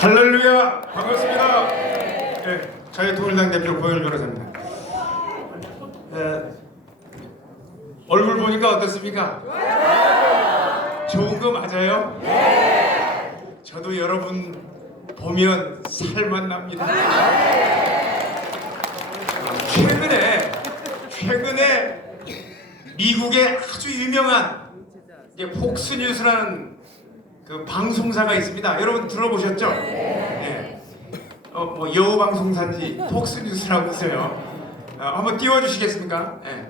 할렐루야, 반갑습니다. 네, 자유통일당 대표 고영일 변호사입니다. 얼굴 보니까 어떻습니까? 좋은 거 맞아요? 저도 여러분 보면 살만 납니다. 최근에 미국의 아주 유명한 폭스뉴스라는 그 방송사가 있습니다. 여러분 들어보셨죠? 네. 뭐 여우 방송사인지 폭스뉴스라고 있어요. 한번 띄워주시겠습니까? 네.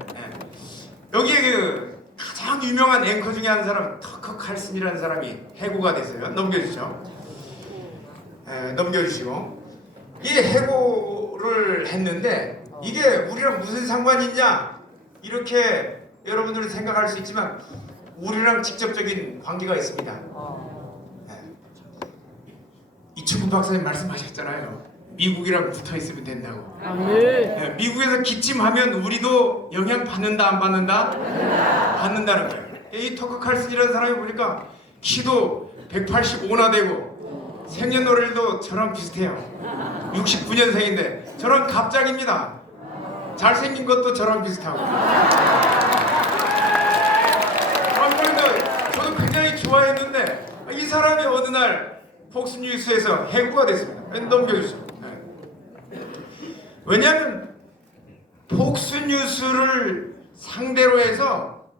여기에 그 가장 유명한 앵커 중에 한 사람, 터커 칼슨이라는 사람이 해고가 됐어요. 넘겨주죠. 넘겨주시고, 이 해고를 했는데 이게 우리랑 무슨 상관이 있냐, 이렇게 여러분들은 생각할 수 있지만 우리랑 직접적인 관계가 있습니다. 이충구 박사님 말씀하셨잖아요. 미국이랑 붙어 있으면 된다고. 미국에서 기침하면 우리도 영향 받는다, 안 받는다? 받는다는 거예요. 이 터커 칼슨이라는 사람이 보니까 키도 185나 되고 생년월일도 저랑 비슷해요. 69년생인데 저랑 갑장입니다. 잘생긴 것도 저랑 비슷하고. 그러니까 저도 굉장히 좋아했는데 이 사람이 어느 날 폭스뉴스에서 해고가 됐습니다. 넘겨주세요. 왜냐하면 폭스뉴스를 상대로 해서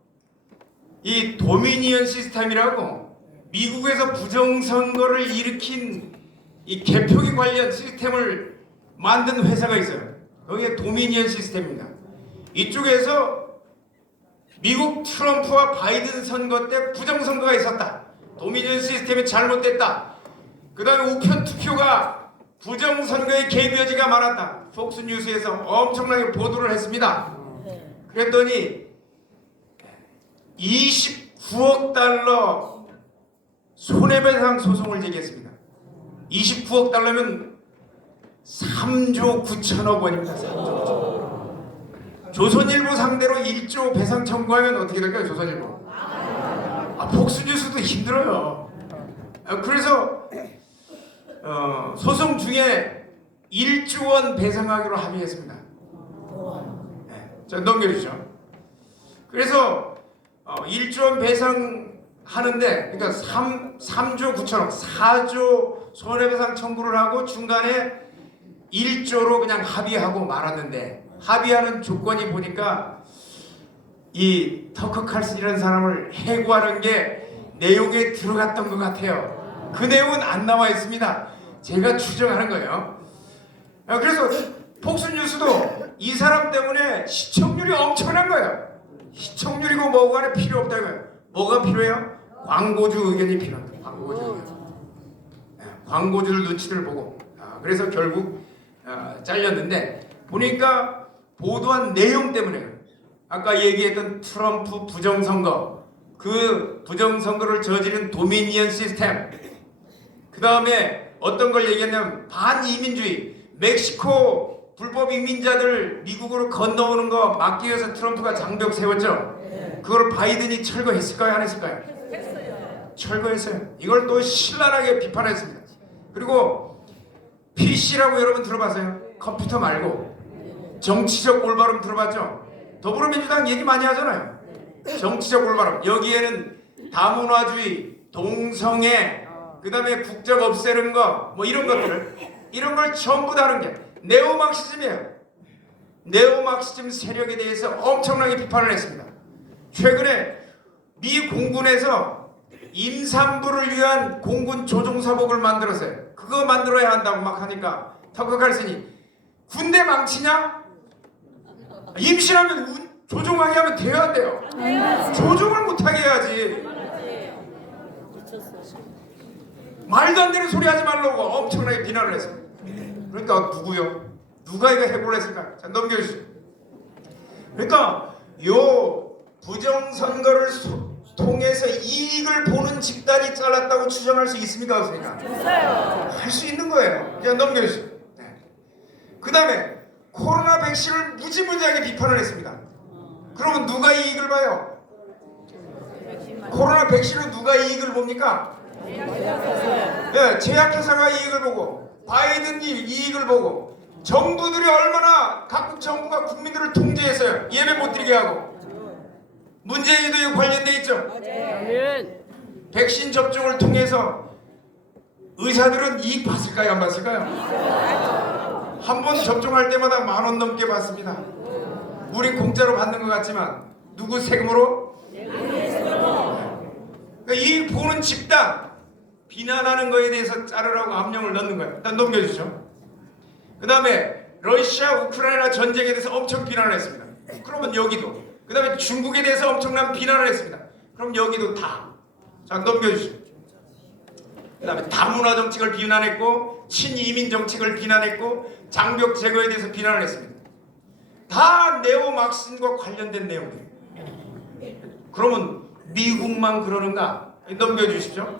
이 도미니언 시스템이라고 미국에서 부정선거를 일으킨 이 개표기 관련 시스템을 만든 회사가 있어요. 여기가 도미니언 시스템입니다. 이쪽에서 미국 트럼프와 바이든 선거 때 부정선거가 있었다. 도미니언 시스템이 잘못됐다. 그 다음에 우편 투표가 부정선거에 개입 여지가 많았다. 폭스뉴스에서 엄청나게 보도를 했습니다. 그랬더니 29억 달러 손해배상 소송을 제기했습니다. 29억 달러면 3조 9천억 원입니다. 3조. 조선일보 상대로 1조 배상 청구하면 어떻게 될까요? 조선일보. 폭스뉴스도 힘들어요. 그래서 소송 중에 1조 원 배상하기로 합의했습니다. 자, 넘겨주죠. 그래서 1조 원 배상하는데, 그러니까 3조 9천억, 4조 손해배상 청구를 하고 중간에 1조로 그냥 합의하고 말았는데, 합의하는 조건이 보니까 이 터커 칼슨이라는 사람을 해고하는 게 내용에 들어갔던 것 같아요. 그 내용은 안 나와 있습니다. 제가 추정하는 거예요. 그래서 폭스뉴스도 이 사람 때문에 시청률이 엄청난 거예요. 시청률이고 뭐고 간에 필요 없다는 거예요. 뭐가 필요해요? 광고주 의견이 필요합니다. 광고주 의견. 광고주들 눈치를 보고. 그래서 결국 잘렸는데, 보니까 보도한 내용 때문에, 아까 얘기했던 트럼프 부정선거, 그 부정선거를 저지른 도미니언 시스템, 그 다음에 어떤 걸 얘기했냐면 반이민주의, 멕시코 불법 이민자들 미국으로 건너오는 거 막기 위해서 트럼프가 장벽 세웠죠. 그걸 바이든이 철거했을까요? 안 했을까요? 했어요. 철거했어요. 이걸 또 신랄하게 비판했습니다. 그리고 PC라고 여러분 들어봤어요? 컴퓨터 말고 정치적 올바름 들어봤죠? 더불어민주당 얘기 많이 하잖아요. 정치적 올바름. 여기에는 다문화주의, 동성애, 그 다음에 국적 없애는 거, 뭐 이런 것들을, 이런 걸 전부 다른 게 네오마르크즘이에요. 네오마르크즘 세력에 대해서 엄청나게 비판을 했습니다. 최근에 미 공군에서 임산부를 위한 공군 조종사복을 만들었어요. 그거 만들어야 한다고 막 하니까 터커 칼슨이 군대 망치냐? 임신하면 조종하게 하면 돼야 안 돼요. 조종을 못하게 해야지. 말도 안 되는 소리 하지 말라고 엄청나게 비난을 했습니다. 그러니까 누구요? 누가 이거 해고를 했을까? 자, 넘겨주시죠. 그러니까 요 부정선거를 통해서 이익을 보는 집단이 잘랐다고 추정할 수 있습니까? 없습니까? 할 수 있는 거예요. 자, 넘겨주시죠. 그 다음에 코로나 백신을 무지무지하게 비판을 했습니다. 그러면 누가 이익을 봐요? 코로나 백신은 누가 이익을 봅니까? 예, 제약회사가 이익을 보고 바이든이 이익을 보고 정부들이 얼마나 각국 정부가 국민들을 통제해서요 예배 못 드리게 하고 문재인도 관련돼 있죠. 백신 접종을 통해서 의사들은 이익 봤을까요? 안 봤을까요? 한 번 접종할 때마다 10,000원 넘게 받습니다. 우리 공짜로 받는 것 같지만 누구 세금으로? 그러니까 이 보는 집단 비난하는 거에 대해서 자르라고 압력을 넣는 거예요. 일단 넘겨주죠. 그 다음에 러시아 우크라이나 전쟁에 대해서 엄청 비난을 했습니다. 그러면 여기도. 그 다음에 중국에 대해서 엄청난 비난을 했습니다. 그럼 여기도 다. 자, 넘겨주시죠. 그 다음에 다문화 정책을 비난했고 친이민 정책을 비난했고 장벽 제거에 대해서 비난을 했습니다. 다 네오막신과 관련된 내용들. 그러면 미국만 그러는가? 넘겨주십시오.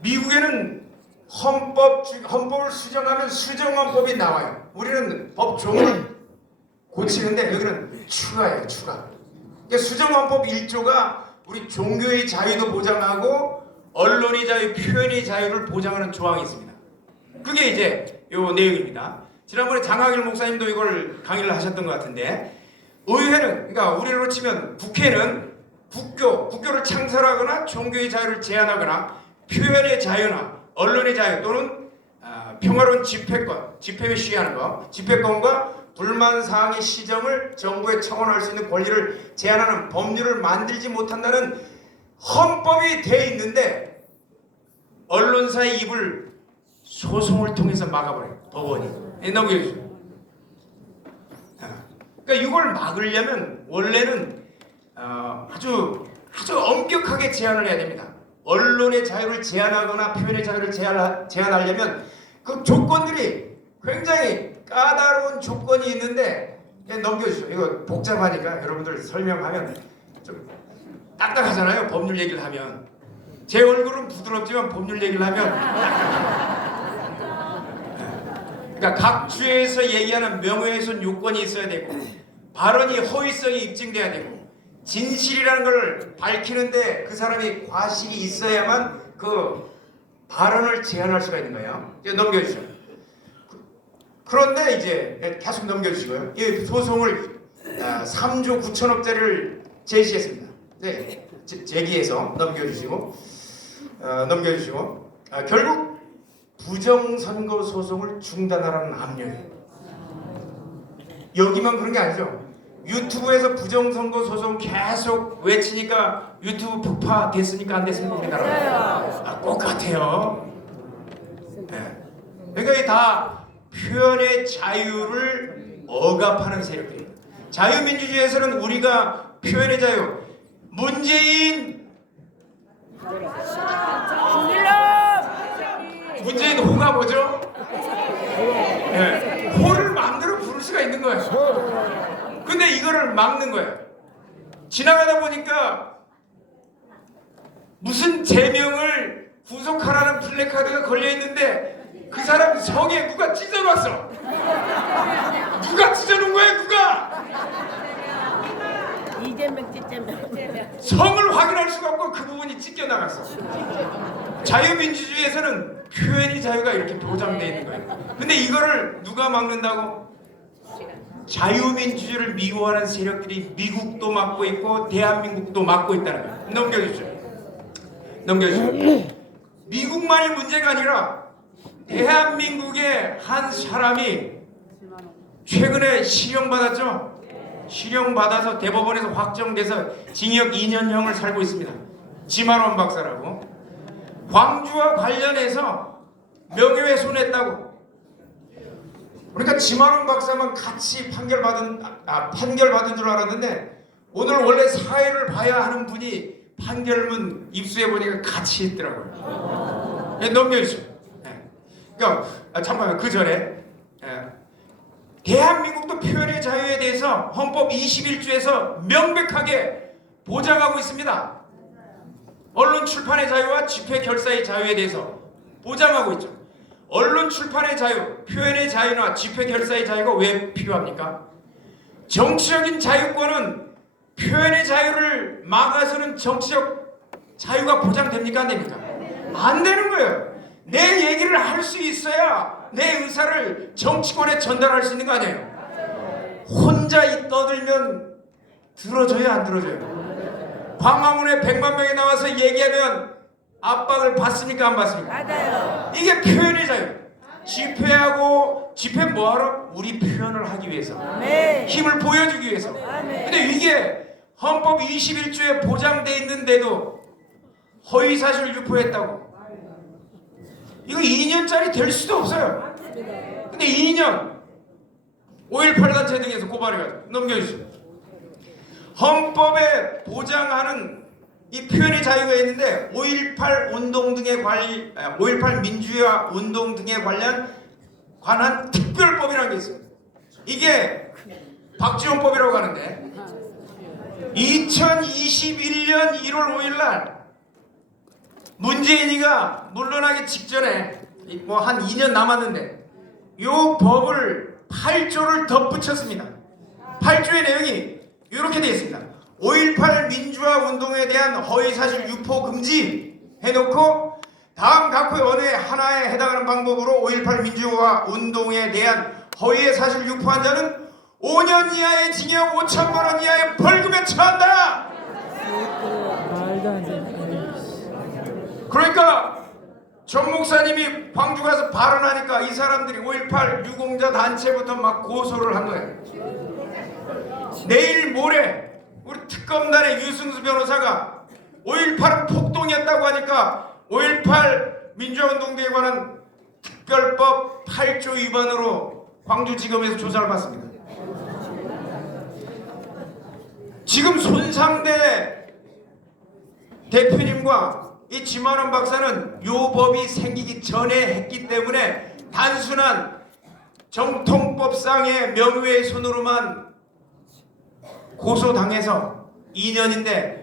미국에는 헌법을 수정하면 수정헌법이 나와요. 우리는 법조문을 고치는데 여기는 추가예요. 추가. 그러니까 수정헌법 1조가 우리 종교의 자유도 보장하고 언론의 자유, 표현의 자유를 보장하는 조항이 있습니다. 그게 이제 요 내용입니다. 지난번에 장하길 목사님도 이걸 강의를 하셨던 것 같은데 의회는 그러니까 우리로 치면 국회는 국교를 창설하거나 종교의 자유를 제한하거나 표현의 자유나 언론의 자유 또는 평화로운 집회권, 집회에 시위하는 거, 집회권과 불만사항의 시정을 정부에 청원할 수 있는 권리를 제한하는 법률을 만들지 못한다는 헌법이 돼 있는데 언론사의 입을 소송을 통해서 막아버려요. 법원이. 넘겨주세요. 그러니까 이걸 막으려면 원래는 아주 엄격하게 제한을 해야 됩니다. 언론의 자유를 제한하거나 표현의 자유를 제한하려면 그 조건들이 굉장히 까다로운 조건이 있는데 넘겨주시죠. 이거 복잡하니까 여러분들 설명하면 좀 딱딱하잖아요. 법률 얘기를 하면 제 얼굴은 부드럽지만 법률 얘기를 하면 그러니까 각 주에서 얘기하는 명예훼손 요건이 있어야 되고 발언이 허위성이 입증돼야 되고 진실이라는 걸 밝히는데 그 사람이 과실이 있어야만 그 발언을 제한할 수가 있는 거예요. 이제 넘겨주시죠. 그런데 이제 계속 넘겨주시고요. 이 소송을 3조 9천억짜리를 제시했습니다. 네, 제기해서 넘겨주시고 결국 부정선거 소송을 중단하라는 압력이에요. 여기만 그런 게 아니죠. 유튜브에서 부정선거 소송 계속 외치니까 유튜브 폭파 됐습니까? 안 됐습니까? 우리나라 똑같아요. 네. 그러니까 이게 다 표현의 자유를 억압하는 세력들이에요. 자유민주주의에서는 우리가 표현의 자유 문재인 호가 뭐죠? 네. 호를 마음대로 부를 수가 있는 거예요. 근데 이거를 막는 거예요. 지나가다 보니까 무슨 제명을 구속하라는 플래카드가 걸려있는데 그 사람 성에 누가 찢어놨어. 누가 찢어놓은 거야 누가? 이재명 성을 확인할 수가 없고 그 부분이 찢겨나갔어. 자유민주주의에서는 표현의 자유가 이렇게 보장되어 있는 거예요. 근데 이거를 누가 막는다고? 자유민주주의를 미워하는 세력들이 미국도 막고 있고 대한민국도 막고 있다는 거예요. 넘겨주죠. 미국만이 문제가 아니라 대한민국의 한 사람이 최근에 실형받았죠. 실형받아서 대법원에서 확정돼서 징역 2년형을 살고 있습니다. 지만원 박사라고. 광주와 관련해서 명예훼손했다고. 그러니까 지만원 박사만 같이 판결받은 줄 알았는데 오늘 원래 사회를 봐야 하는 분이 판결문 입수해 보니까 같이 있더라고요. 넘겨주시죠. 그러니까 잠깐만 그 전에 대한민국도 표현의 자유에 대해서 헌법 21조에서 명백하게 보장하고 있습니다. 언론 출판의 자유와 집회 결사의 자유에 대해서 보장하고 있죠. 언론 출판의 자유, 표현의 자유나 집회 결사의 자유가 왜 필요합니까? 정치적인 자유권은 표현의 자유를 막아서는 정치적 자유가 보장됩니까? 안 됩니까? 안 되는 거예요. 내 얘기를 할 수 있어야 내 의사를 정치권에 전달할 수 있는 거 아니에요. 혼자 떠들면 들어줘요, 안 들어줘요? 광화문에 100만 명이 나와서 얘기하면 압박을 받습니까, 안 받습니까? 맞아요. 이게 표현의 자유. 집회 뭐하러? 우리 표현을 하기 위해서, 네. 힘을 보여주기 위해서. 근데 이게 헌법 21조에 보장돼 있는데도 허위사실 유포했다고. 이거 2년짜리 될 수도 없어요. 근데 2년 5.18 단체 등에서 고발해가지고 넘겨주시죠. 헌법에 보장하는 이 표현의 자유가 있는데 5.18 운동 등에 5.18 민주화 운동 등에 관한 특별법이라는 게 있어요. 이게 박지원법이라고 하는데 2021년 1월 5일 날 문재인이가 물러나기 직전에 뭐 한 2년 남았는데 이 법을 8조를 덧붙였습니다. 8조의 내용이 이렇게 되어 있습니다. 5.18 민주화 운동에 대한 허위사실 유포 금지 해놓고 다음 각호의 어느 하나에 해당하는 방법으로 5.18 민주화 운동에 대한 허위의 사실 유포한 자는 5년 이하의 징역 5천만 원 이하의 벌금에 처한다. 그러니까 전 목사님이 광주 가서 발언하니까 이 사람들이 5.18 유공자 단체부터 막 고소를 한 거예요. 내일 모레 우리 특검단의 유승수 변호사가 5.18은 폭동이었다고 하니까 5.18 민주화운동대에 관한 특별법 8조 위반으로 광주지검에서 조사를 받습니다. 지금 손상대 대표님과 이 지만원 박사는 요 법이 생기기 전에 했기 때문에 단순한 정통법상의 명예훼손으로만 고소당해서 2년인데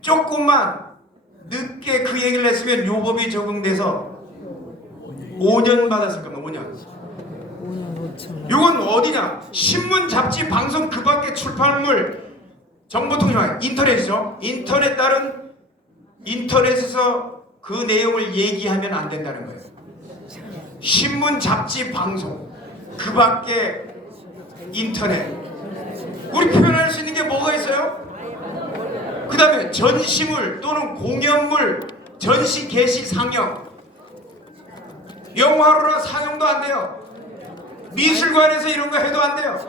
조금만 늦게 그 얘기를 했으면 요 법이 적용돼서 5년 받았을 겁니다. 5년. 요건 어디냐? 신문, 잡지, 방송 그 밖에 출판물, 정보통신망, 인터넷이죠. 인터넷 따른 인터넷에서 그 내용을 얘기하면 안 된다는 거예요. 신문, 잡지, 방송 그 밖에 인터넷. 우리 표현할 수 있는 게 뭐가 있어요? 그 다음에 전시물 또는 공연물 전시, 게시, 상영 영화로나 상영도 안 돼요. 미술관에서 이런 거 해도 안 돼요.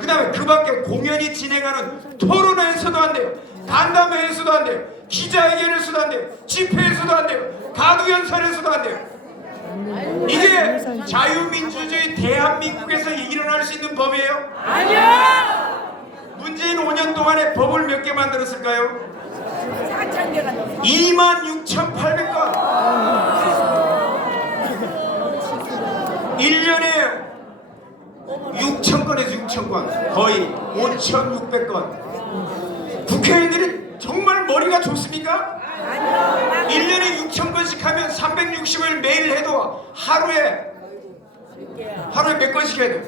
그 다음에 그 밖에 공연이 진행하는 토론회에서도 안 돼요. 간담회에서도 안 돼요. 기자회견에서도 안 돼요. 집회에서도 안 돼요. 가두연설에서도 안 돼요. 이게 자유민주주의 대한민국에서 일어날 수 있는 법이에요? 아니요. 문재인 5년 동안에 법을 몇 개 만들었을까요? 4,000개가 26,800건. 1년에 6,000건에서 6,000건, 거의 5,600건. 국회의원들이 정말 머리가 좋습니까? 1년에 6,000건씩 하면 360일 매일 해도 하루에 몇 건씩 해야 돼요?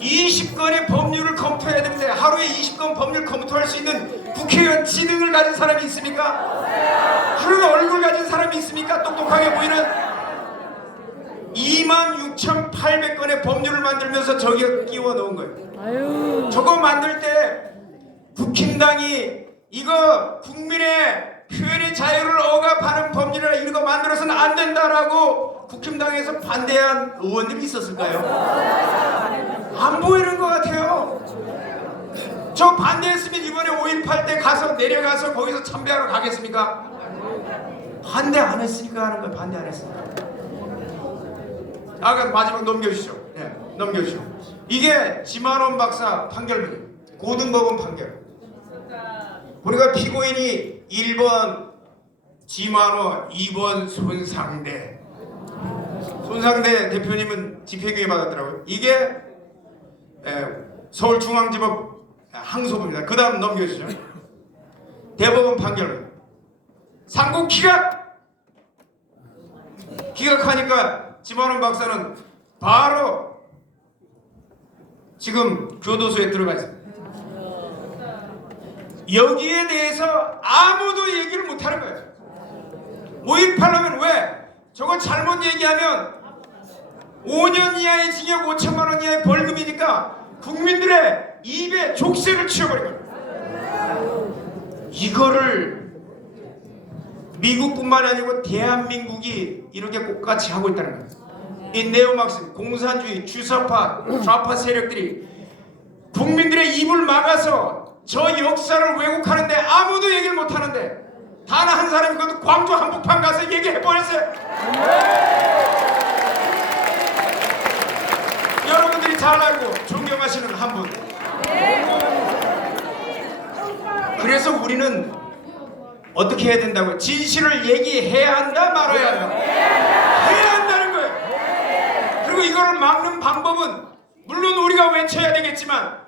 20건의 법률을 검토해야 되는데 하루에 20건 법률 검토할 수 있는 국회의원 지능을 가진 사람이 있습니까? 하루에 얼굴 가진 사람이 있습니까? 똑똑하게 보이는 26,800건의 법률을 만들면서 저기에 끼워 넣은 거예요. 저거 만들 때 국힘당이 이거 국민의 표현의 자유를 억압하는 법률이라 이거 만들어서는 안 된다라고 국힘당에서 반대한 의원들이 있었을까요? 안 보이는 것 같아요. 저 반대했으면 이번에 5.18 때 가서 내려가서 거기서 참배하러 가겠습니까? 반대 안 했으니까 하는 거예요. 반대 안 했으니까. 아까 마지막 넘겨주시죠. 네, 넘겨주시죠. 이게 지만원 박사 판결문이에요. 고등법원 판결. 보니까 피고인이 1번 지만원, 2번 손상대. 손상대 대표님은 집행유예 받았더라고요. 이게 서울중앙지법 항소부입니다. 그 다음 넘겨주시죠. 대법원 판결문. 상고 기각하니까 지만원 박사는 바로 지금 교도소에 들어가 있습니다. 여기에 대해서 아무도 얘기를 못하는 거예요. 5.18하면 왜? 저거 잘못 얘기하면 5년 이하의 징역 5천만 원 이하의 벌금이니까 국민들의 입에 족쇄를 치워버린 거예요. 이거를 미국뿐만 아니고 대한민국이 이렇게 똑같이 하고 있다는 거예요. 이 네오막스, 공산주의, 주사파, 좌파 세력들이 국민들의 입을 막아서 저 역사를 왜곡하는데 아무도 얘기를 못하는데 단 한 사람이 그것도 광주 한복판 가서 얘기해버렸어요. 여러분들이 잘 알고 존경하시는 한 분. 그래서 우리는 어떻게 해야 된다고요? 진실을 얘기해야 한다 말아야 한다? 해야 한다는 거예요. 그리고 이거를 막는 방법은 물론 우리가 외쳐야 되겠지만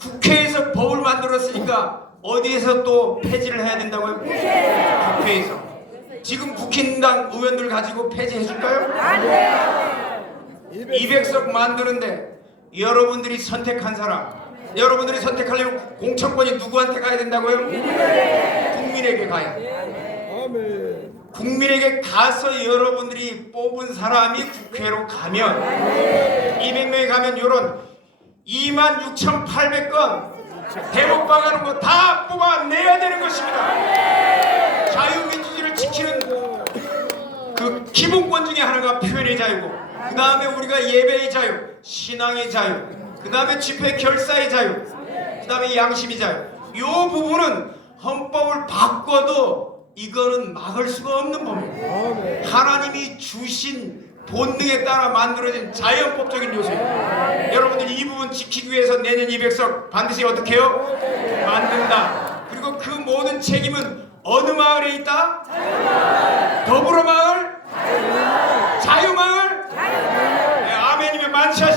국회에서 법을 만들었으니까 어디에서 또 폐지를 해야 된다고요? 국회에서. 지금 국힘당 의원들 가지고 폐지해 줄까요? 안 돼요. 200석 만드는데 여러분들이 선택한 사람, 여러분들이 선택하려면 공천권이 누구한테 가야 된다고요? 국민에게 가야 돼요. 국민에게 가서 여러분들이 뽑은 사람이 국회로 가면 200명이 가면 이런 26,800건 대목 박아놓은 거 다 뽑아내야 되는 것입니다. 자유민주주의를 지키는 그 기본권 중에 하나가 표현의 자유고, 그 다음에 우리가 예배의 자유, 신앙의 자유, 그 다음에 집회 결사의 자유, 그 다음에 양심의 자유. 이 부분은 헌법을 바꿔도 이거는 막을 수가 없는 법이에요. 하나님이 주신 본능에 따라 만들어진 자연법적인 요소예요. 여러분들 이 부분 지키기 위해서 내년 200석 반드시 어떻게 해요? 만든다. 그리고 그 모든 책임은 어느 마을에 있다? 더불어 마을? 자유마을? 네, 아멘이면 만시하십시오.